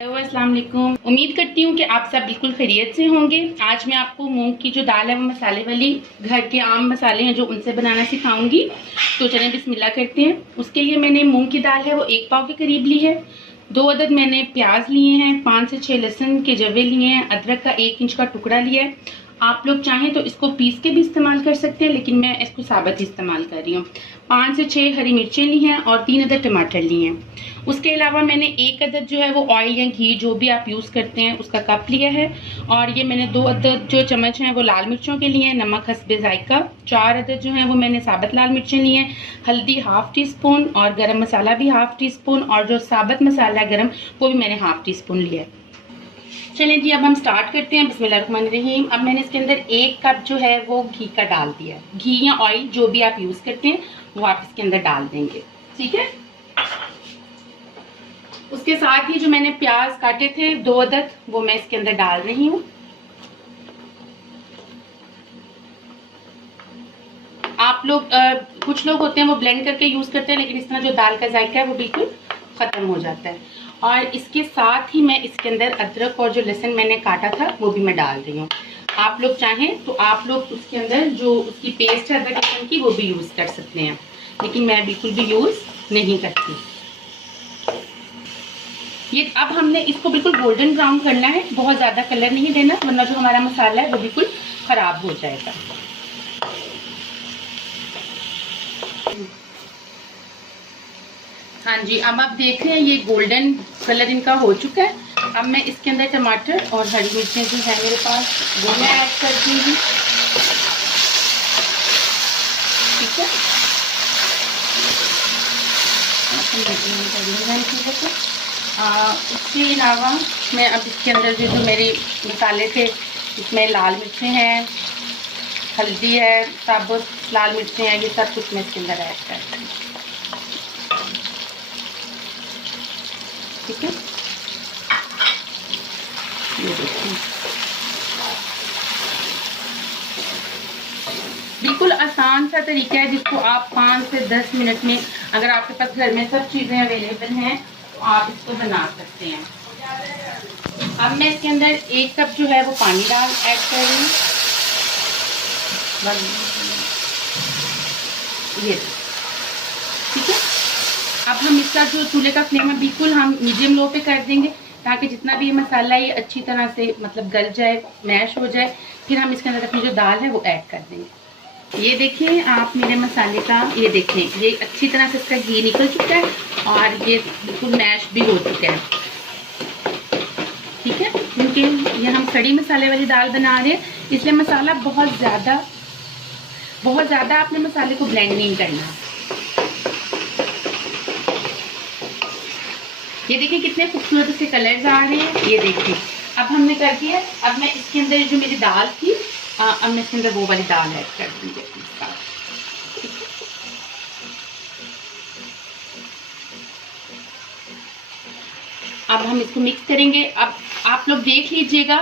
अस्सलाम वालेकुम। उम्मीद करती हूँ कि आप सब बिल्कुल खैरियत से होंगे। आज मैं आपको मूंग की जो दाल है वो मसाले वाली, घर के आम मसाले हैं जो उनसे बनाना सिखाऊंगी। तो चलें बिस्मिल्लाह करते हैं। उसके लिए मैंने मूंग की दाल है वो 1 पाव के करीब ली है। 2 अदद मैंने प्याज लिए हैं, 5 से 6 लहसुन के जवे लिए हैं, अदरक का 1 इंच का टुकड़ा लिया है। आप लोग चाहें तो इसको पीस के भी इस्तेमाल कर सकते हैं, लेकिन मैं इसको साबुत ही इस्तेमाल कर रही हूँ। 5 से 6 हरी मिर्चें ली हैं और 3 अदद टमाटर लिए हैं। उसके अलावा मैंने 1 अदद जो है वो ऑयल या घी जो भी आप यूज़ करते हैं उसका कप लिया है। और ये मैंने 2 अदद जो चम्मच हैं वो लाल मिर्चों के लिए हैं, नमक हस्बे जायका। 4 अदद जो हैं वो मैंने साबुत लाल मिर्चें ली हैं, हल्दी ½ टीस्पून और गरम मसाला भी ½ टीस्पून, और जो साबुत मसाला है गरम वो भी मैंने ½ टीस्पून लिया है। चलें जी, अब हम स्टार्ट करते हैं। बिस्मिल्लाहिर्रहमानिर्रहीम। अब मैंने इसके अंदर 1 कप जो है वो घी का डाल दिया है। घी या ऑयल जो भी आप यूज़ करते हैं वो आप इसके अंदर डाल देंगे, ठीक है। उसके साथ ही जो मैंने प्याज काटे थे 2 अदद वो मैं इसके अंदर डाल रही हूँ। आप लोग कुछ लोग होते हैं वो ब्लेंड करके यूज़ करते हैं, लेकिन इस तरह जो दाल का जायका है वो बिल्कुल ख़त्म हो जाता है। और इसके साथ ही मैं इसके अंदर अदरक और जो लहसुन मैंने काटा था वो भी मैं डाल रही हूँ। आप लोग चाहें तो आप लोग उसके अंदर जो उसकी पेस्ट है अदरक लहसुन की वो भी यूज़ कर सकते हैं, लेकिन मैं बिल्कुल भी यूज़ नहीं करती। ये अब हमने इसको बिल्कुल गोल्डन ब्राउन करना है, बहुत ज़्यादा कलर नहीं देना, वरना जो हमारा मसाला है वो बिल्कुल ख़राब हो जाएगा। हाँ जी, अब आप देख रहे हैं ये गोल्डन कलर इनका हो चुका है। अब मैं इसके अंदर टमाटर और हरी मिर्चें जो है मेरे पास वो मैं ऐड कर दूँगी, ठीक है। उसके अलावा मैं अब इसके अंदर जो मेरे मसाले थे इसमें लाल मिर्चें हैं, हल्दी है, साबुत लाल मिर्चें हैं, ये सब कुछ मैं इसके अंदर ऐड कर दूँगी, ठीक है। ये देखिए बिल्कुल आसान सा तरीका है जिसको आप 5 से 10 मिनट में, अगर आपके पास घर में सब चीज़ें अवेलेबल हैं तो आप इसको बना सकते हैं। अब मैं इसके अंदर 1 कप जो है वो पानी ऐड कर रही हूँ। ये ठीक है। अब हम इसका जो चूल्हे का फ्लेम है बिल्कुल हम मीडियम लो पे कर देंगे, ताकि जितना भी ये मसाला ये अच्छी तरह से मतलब गल जाए, मैश हो जाए। फिर हम इसके अंदर अपनी जो दाल है वो ऐड कर देंगे। ये देखिए आप मेरे मसाले का, ये देखें ये अच्छी तरह से इसका घी निकल चुका है और ये बिल्कुल मैश भी हो चुका है, ठीक है। क्योंकि ये हम खड़ी मसाले वाली दाल बना रहे हैं, इसलिए मसाला बहुत ज़्यादा आपने मसाले को ब्लेंड नहीं करना। ये देखिए कितने खूबसूरत से कलर्स आ रहे हैं, ये देखिए। अब हमने कर दिया। अब मैं इसके अंदर जो मेरी दाल थी अब मैं इसके अंदर वो वाली दाल ऐड कर दूँगी अपने साथ। अब हम इसको मिक्स करेंगे। अब आप लोग देख लीजिएगा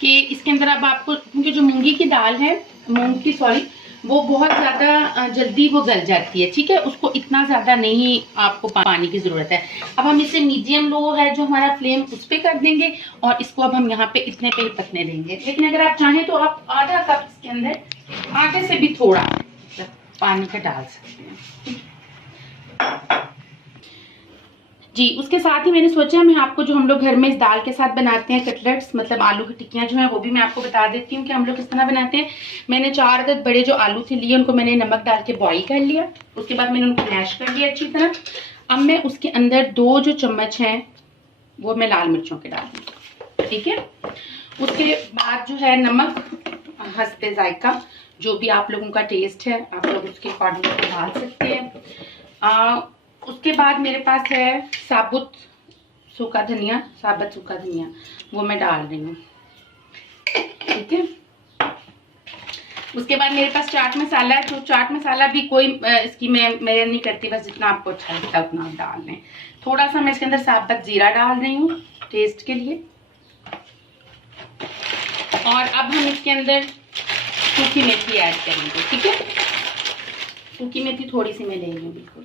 कि इसके अंदर अब आपको, क्योंकि जो मूंग की वो बहुत ज़्यादा जल्दी वो गल जाती है, ठीक है। उसको इतना ज़्यादा नहीं आपको पानी की ज़रूरत है। अब हम इसे मीडियम लो है जो हमारा फ्लेम उस पर कर देंगे और इसको अब हम यहाँ पे इतने पे ही पकने देंगे। लेकिन अगर आप चाहें तो आप आधा कप इसके अंदर आधे से भी थोड़ा पानी का डाल सकते हैं जी। उसके साथ ही मैंने सोचा मैं आपको जो हम लोग घर में इस दाल के साथ बनाते हैं कटलेट्स, मतलब आलू की टिक्कियाँ जो हैं, वो भी मैं आपको बता देती हूँ कि हम लोग किस तरह बनाते हैं। मैंने 4 अदद बड़े जो आलू थे लिए, उनको मैंने नमक डाल के बॉईल कर लिया। उसके बाद मैंने उनको मैश कर लिया अच्छी तरह। अब मैं उसके अंदर 2 जो चम्मच हैं वो मैं लाल मिर्चों के डाल दूँगी, ठीक है। उसके बाद जो है नमक हस्बे जायका, जो भी आप लोगों का टेस्ट है आप लोग उसके अकॉर्डिंग डाल सकते हैं। उसके बाद मेरे पास है साबुत सूखा धनिया, वो मैं डाल रही हूँ, ठीक है। उसके बाद मेरे पास चाट मसाला है, तो चाट मसाला भी कोई इसकी मैं नहीं करती, बस जितना आपको अच्छा लगता है उतना आप डाल लें। थोड़ा सा मैं इसके अंदर साबुत जीरा डाल रही हूँ टेस्ट के लिए। और अब हम इसके अंदर सूखी मेथी ऐड करेंगे, ठीक है। सूखी मेथी थोड़ी सी मैं ले रही हूँ बिल्कुल।